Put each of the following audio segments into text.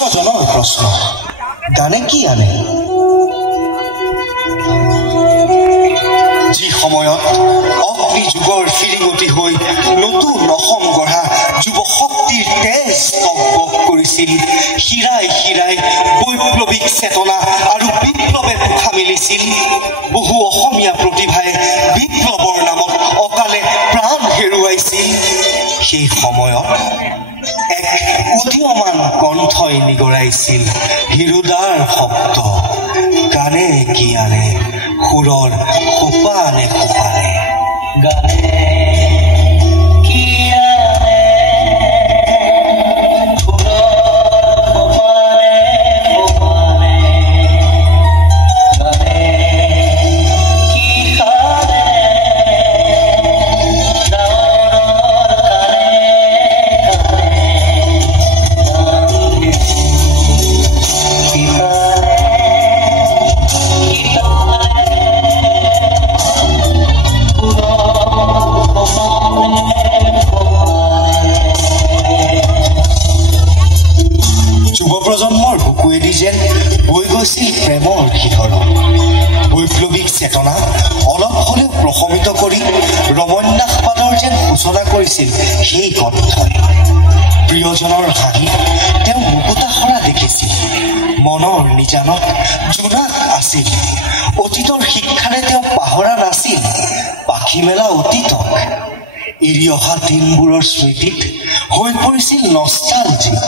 বিশ্বজনৰ প্ৰশ্ন গানে কি আনে যি সময়ত অগ্নি যুগৰ ফিৰিঙতি হৈ নতুন অসম গঢ়া যুৱ শক্তিৰ তেজ তকবক কৰিছিল শিৰাই শিৰাই বৈপ্লৱিক চেতনা আৰু বিপ্লৱে পোখা মেলিছিল বহু অসমীয়া প্ৰতিভাই বিপ্লৱৰ নামত অকালে প্ৰাণ হেৰুৱাইছিল সেই সময়ত এক উদীয়মান কণ্ঠই নিগৰাইছিল হিৰুদাৰ শব্দ গানে কি আনে সুৰৰ সোপানে সোপানে গানে কি আনে সুৰৰ সোপানে সোপানে গানে কি খানে ডাৱৰৰ কাণে প্ৰজন্মৰ বুকুৱেদি যেন বৈ গৈছিল প্ৰেমৰ শিখৰত বৈপ্লৱিক চেতনা অলপ হ'লেও প্ৰশমিত কৰি ৰমন্যাসবাদৰ যেন সূচনা কৰিছিল সেই কণ্ঠই প্ৰিয়জনৰ হাঁহি তেওঁ মুকুতা সৰা দেখিছিল মনৰ নিজানত জোনাক আছিল অতীতৰ শিক্ষাৰে তেওঁ পাহৰা নাছিল পাখি মেলা অতীতক এৰি অহা দিনবোৰৰ স্মৃতিত হৈ পৰিছিল নষ্টালজিক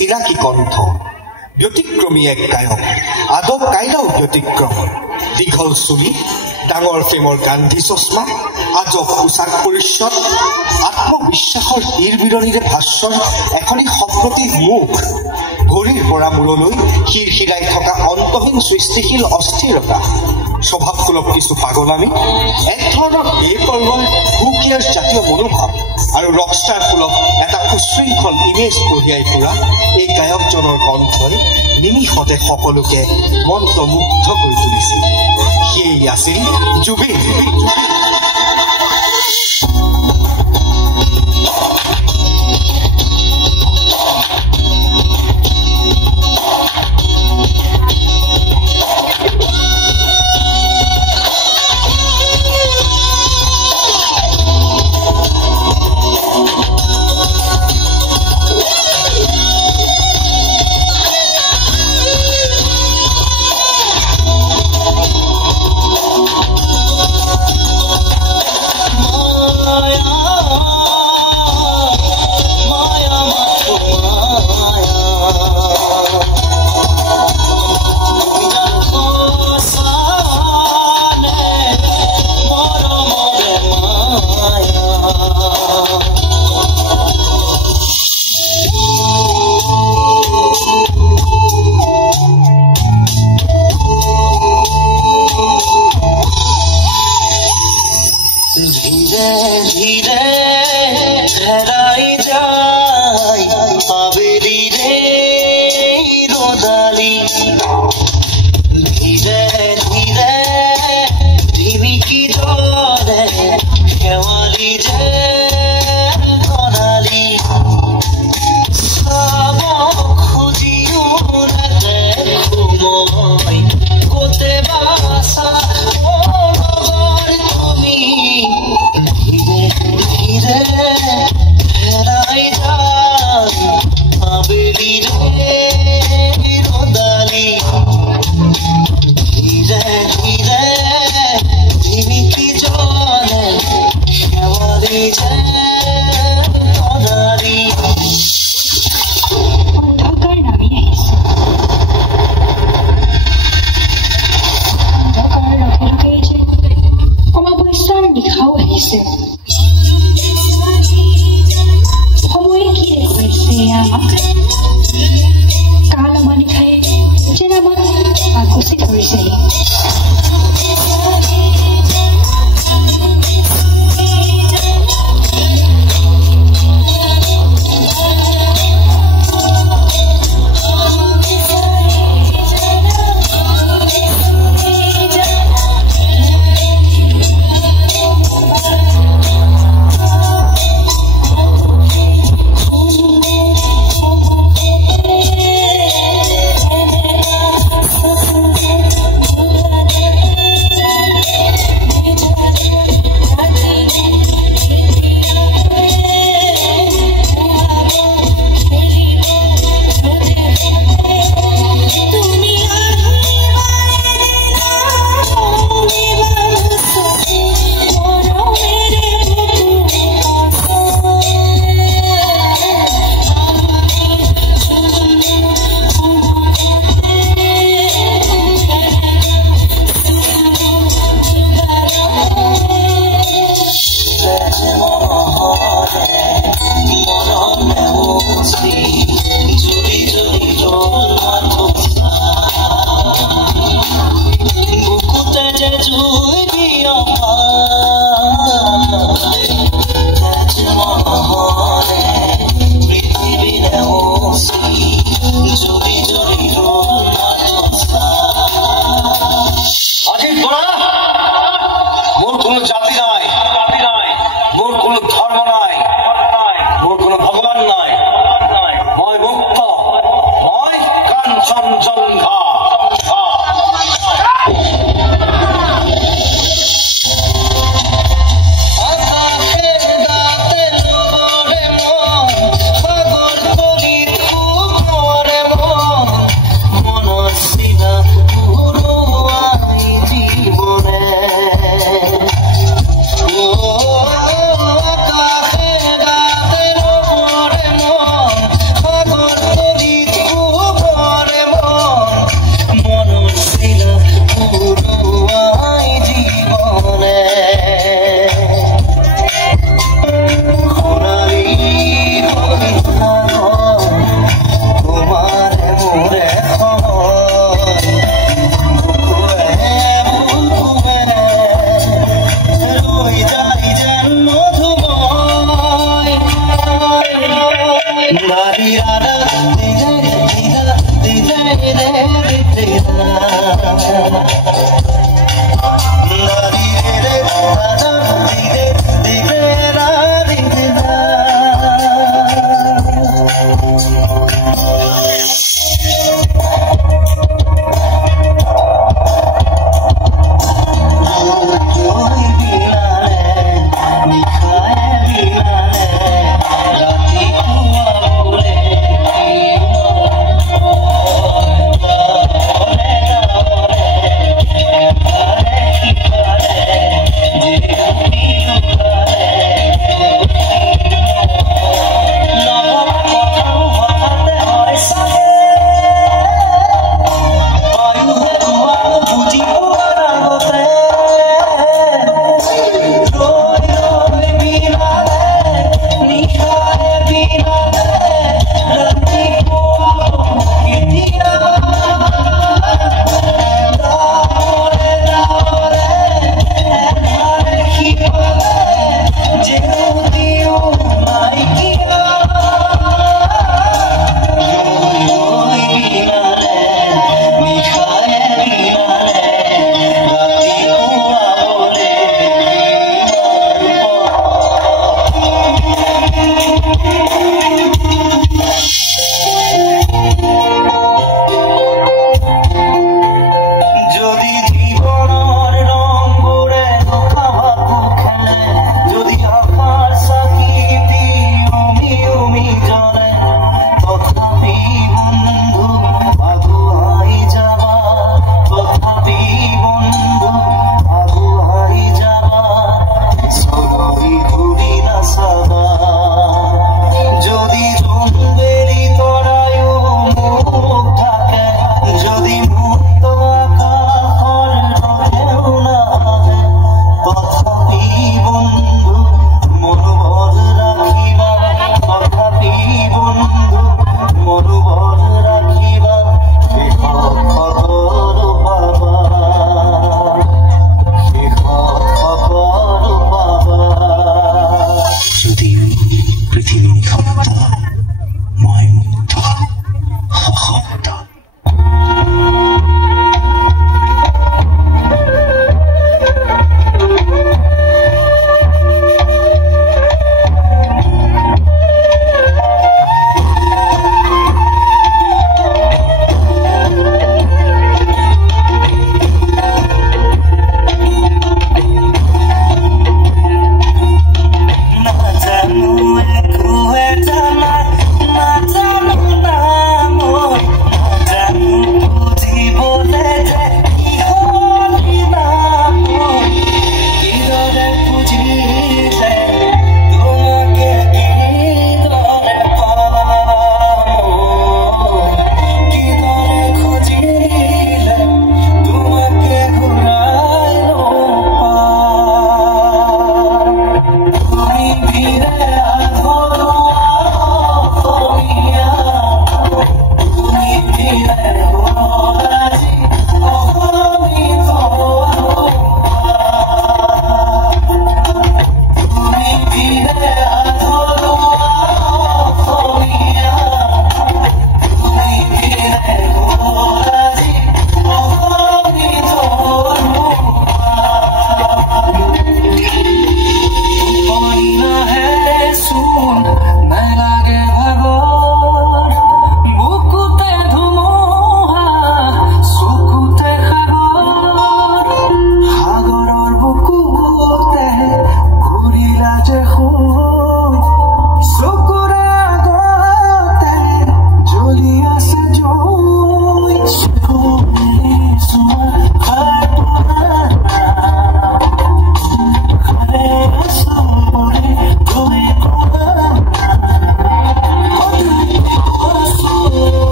চিনাকি কণ্ঠ ব্যতিক্ৰমী এক গায়ক আদব কাইদাও ব্যতিক্ৰম দীঘল চুলি ডাঙৰ ফেমৰ গান্ধী চশমা আজব পোচাক পৰিচ্ছদ আত্মবিশ্বাসৰ তীৰবিৰণিৰে ভাস্বৰ এখনি সপ্ৰতিভ মুখ ভৰিৰ পৰা মূৰলৈ শিৰশিৰাই থকা অন্তহীন সৃষ্টিশীল অস্থিৰতা স্বভাৱসুলভ কিছু পাগলামি এক ধৰণৰ বেপৰৱাহ হুকিয়াৰ জাতীয় মনোভাৱ আৰু ৰকষ্টাৰ সুলভ এটা উশৃংখল ইমেজ কঢ়িয়াই ফুৰা এই গায়কজনৰ কণ্ঠই নিমিষতে সকলোকে মন্ত্ৰমুগ্ধ কৰি তুলিছিল সেয়ে আছিল জুবিন